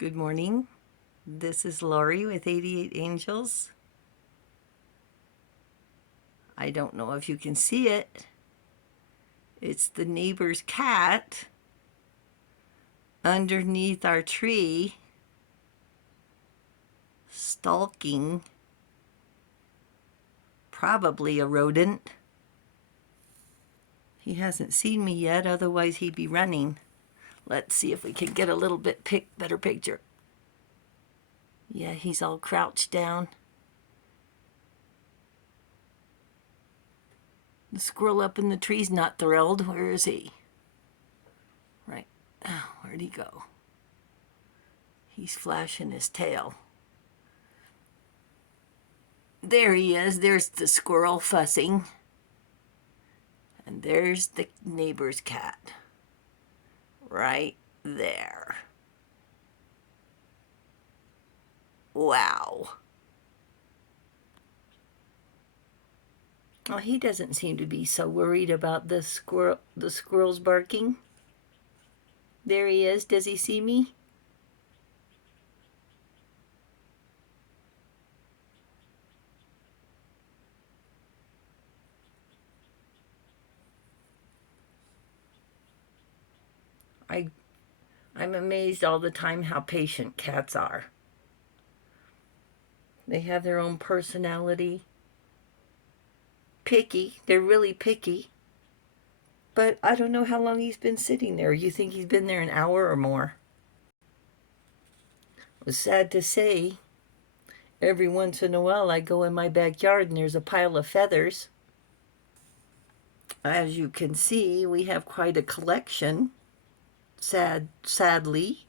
Good morning. This is Lori with 88 Angels. I don't know if you can see it. It's the neighbor's cat underneath our tree, stalking probably a rodent. He hasn't seen me yet, otherwise he'd be running. Let's see if we can get a little bit better picture. Yeah, he's all crouched down. The squirrel up in the tree's not thrilled. Where is he? Right. Oh, where'd he go? He's flashing his tail. There he is. There's the squirrel fussing. And there's the neighbor's cat. Right there. Wow. Oh, he doesn't seem to be so worried about the squirrel's barking. There he is. Does he see me? I'm amazed all the time how patient cats are. They have their own personality. Picky. They're really picky. But I don't know how long he's been sitting there. You think he's been there an hour or more? It was sad to say. Every once in a while I go in my backyard and there's a pile of feathers. As you can see, we have quite a collection. Sadly.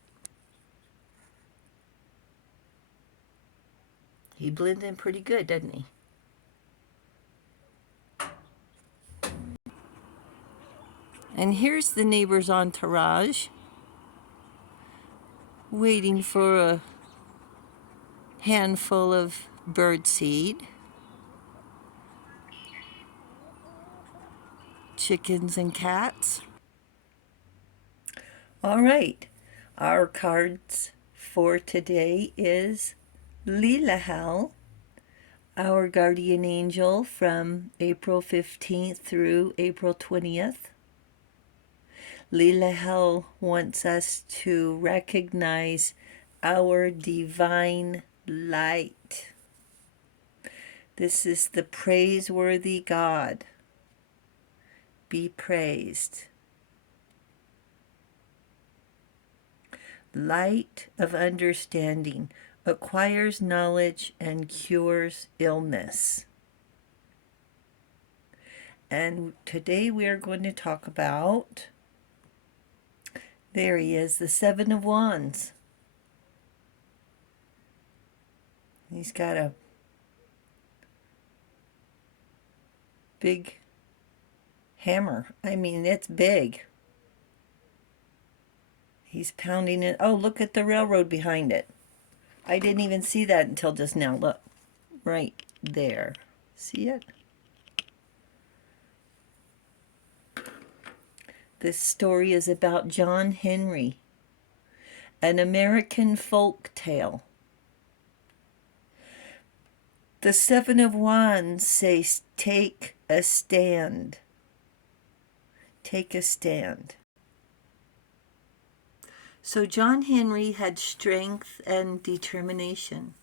He blends in pretty good, doesn't he? And here's the neighbor's entourage, waiting for a handful of birdseed. Chickens and cats. All right, our cards for today is Lilahel, our guardian angel from April 15th through April 20th. Lilahel wants us to recognize our divine light. This is the praiseworthy God. Be praised. Light of understanding acquires knowledge and cures illness. And today we are going to talk about, there he is, the Seven of Wands. He's got a big hammer. I mean, it's big. He's pounding it. Oh, look at the railroad behind it. I didn't even see that until just now. Look, right there. See it? This story is about John Henry, an American folk tale. The Seven of Wands says, take a stand. Take a stand. So John Henry had strength and determination.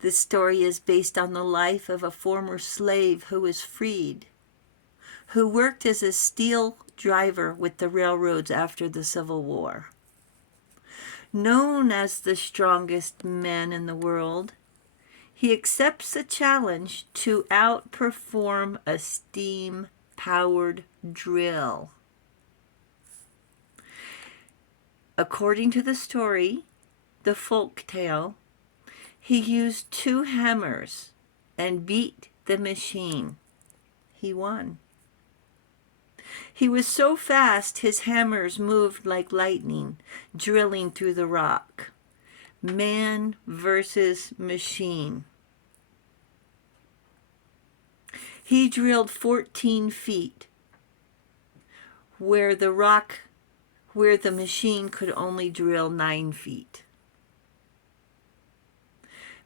This story is based on the life of a former slave who was freed, who worked as a steel driver with the railroads after the Civil War. Known as the strongest man in the world, he accepts a challenge to outperform a steam-powered drill. According to the story, the folk tale, he used 2 hammers and beat the machine. He won. He was so fast his hammers moved like lightning, drilling through the rock. Man versus machine. He drilled 14 feet where the rock where the machine could only drill 9 feet.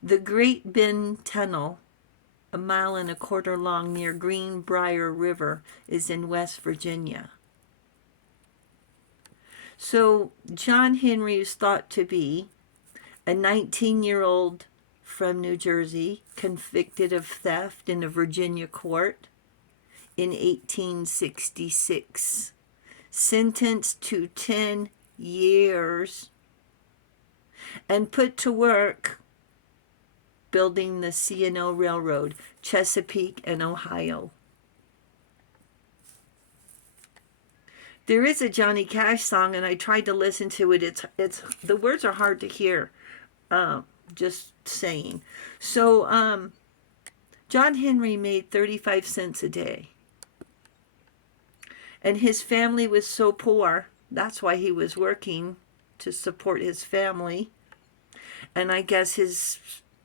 The Great Bend Tunnel, a 1.25 miles long near Greenbrier River, is in West Virginia. So John Henry is thought to be a 19-year-old from New Jersey, convicted of theft in a Virginia court in 1866, sentenced to 10 years, and put to work building the C&O Railroad, Chesapeake and Ohio. There is a Johnny Cash song, and I tried to listen to it. It's the words are hard to hear. Just saying. So, John Henry made 35 cents a day. And his family was so poor, that's why he was working to support his family. And I guess his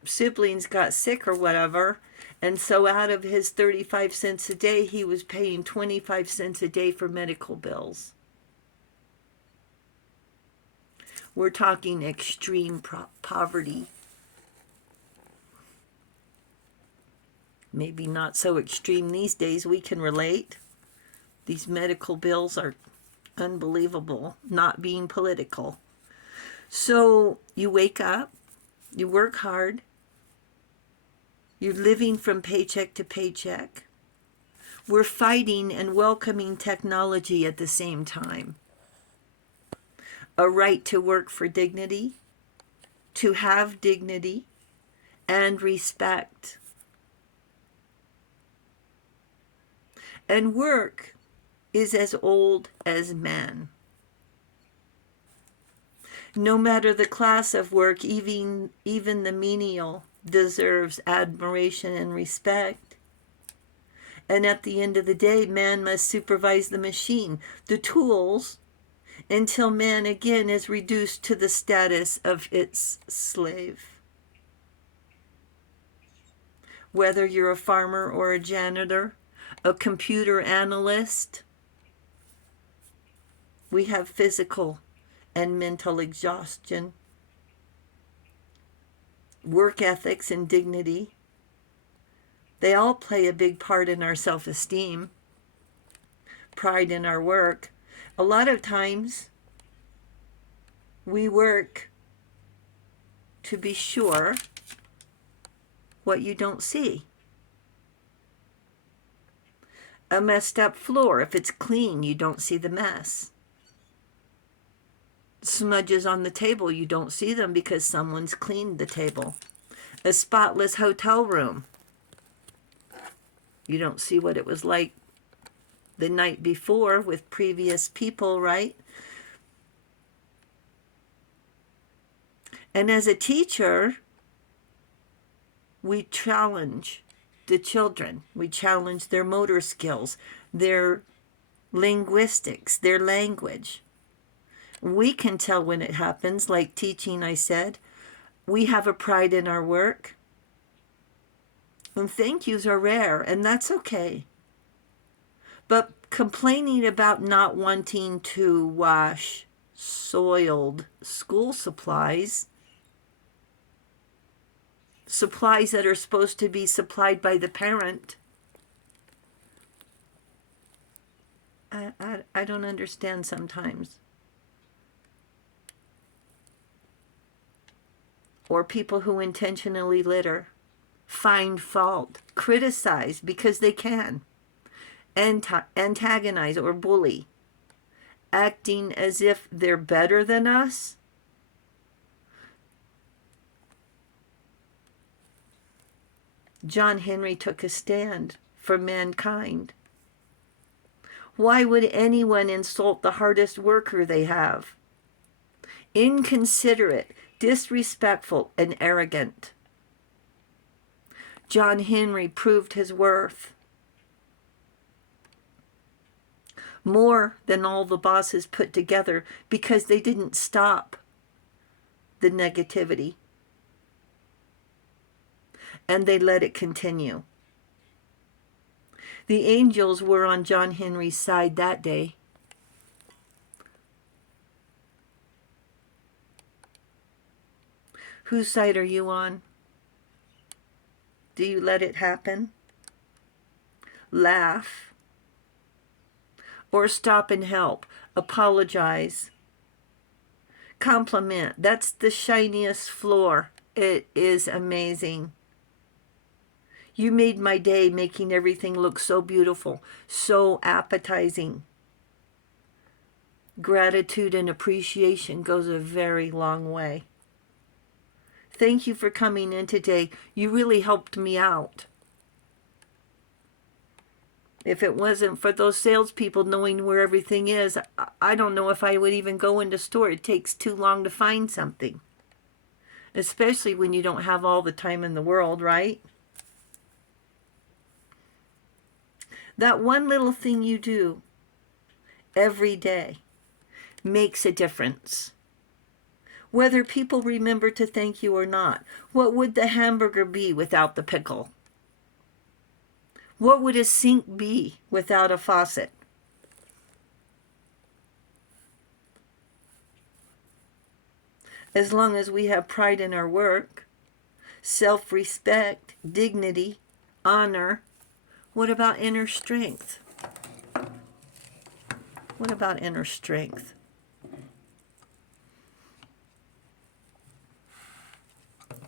siblings got sick or whatever. And so out of his 35 cents a day, he was paying 25 cents a day for medical bills. We're talking extreme poverty. Maybe not so extreme these days. We can relate. These medical bills are unbelievable, not being political. So you wake up, you work hard, you're living from paycheck to paycheck. We're fighting and welcoming technology at the same time. A right to work for dignity, to have dignity, and respect. And work is as old as man. No matter the class of work, even the menial deserves admiration and respect. And at the end of the day, man must supervise the machine, the tools, until man again is reduced to the status of its slave. Whether you're a farmer or a janitor, a computer analyst, we have physical and mental exhaustion, work ethics and dignity. They all play a big part in our self-esteem, pride in our work. A lot of times we work to be sure what you don't see. A messed up floor, if it's clean, you don't see the mess. Smudges on the table, you don't see them because someone's cleaned the table. A spotless hotel room, you don't see what it was like the night before with previous people, right? And as a teacher, we challenge the children. We challenge their motor skills, their linguistics, their language. We can tell when it happens, like teaching, I said. We have a pride in our work. And thank yous are rare, and that's okay. But complaining about not wanting to wash soiled school supplies that are supposed to be supplied by the parent, I don't understand sometimes. Or people who intentionally litter, find fault, criticize because they can, antagonize or bully, acting as if they're better than us. John Henry took a stand for mankind. Why would anyone insult the hardest worker they have? Inconsiderate, disrespectful, and arrogant. John Henry proved his worth. More than all the bosses put together because they didn't stop the negativity. And they let it continue. The angels were on John Henry's side that day. Whose side are you on? Do you let it happen? Laugh. Or stop and help. Apologize. Compliment. That's the shiniest floor. It is amazing. You made my day, making everything look so beautiful, so appetizing. Gratitude and appreciation goes a very long way. Thank you for coming in today. You really helped me out. If it wasn't for those salespeople knowing where everything is, I don't know if I would even go into store. It takes too long to find something. Especially when you don't have all the time in the world, right? That one little thing you do every day makes a difference. Whether people remember to thank you or not. What would the hamburger be without the pickle? What would a sink be without a faucet? As long as we have pride in our work, self-respect, dignity, honor, what about inner strength? What about inner strength?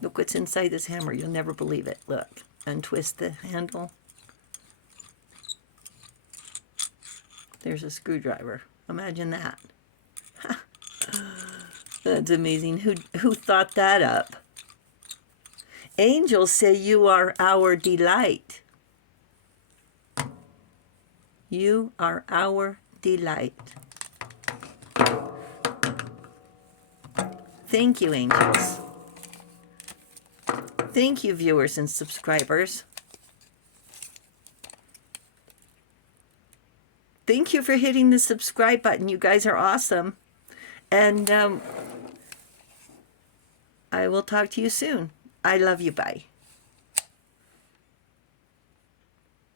Look what's inside this hammer. You'll never believe it. Look, untwist the handle. There's a screwdriver. Imagine that. That's amazing. Who thought that up? Angels say you are our delight. You are our delight. Thank you, angels. Thank you, viewers and subscribers. Thank you for hitting the subscribe button. You guys are awesome. And I will talk to you soon. I love you. Bye.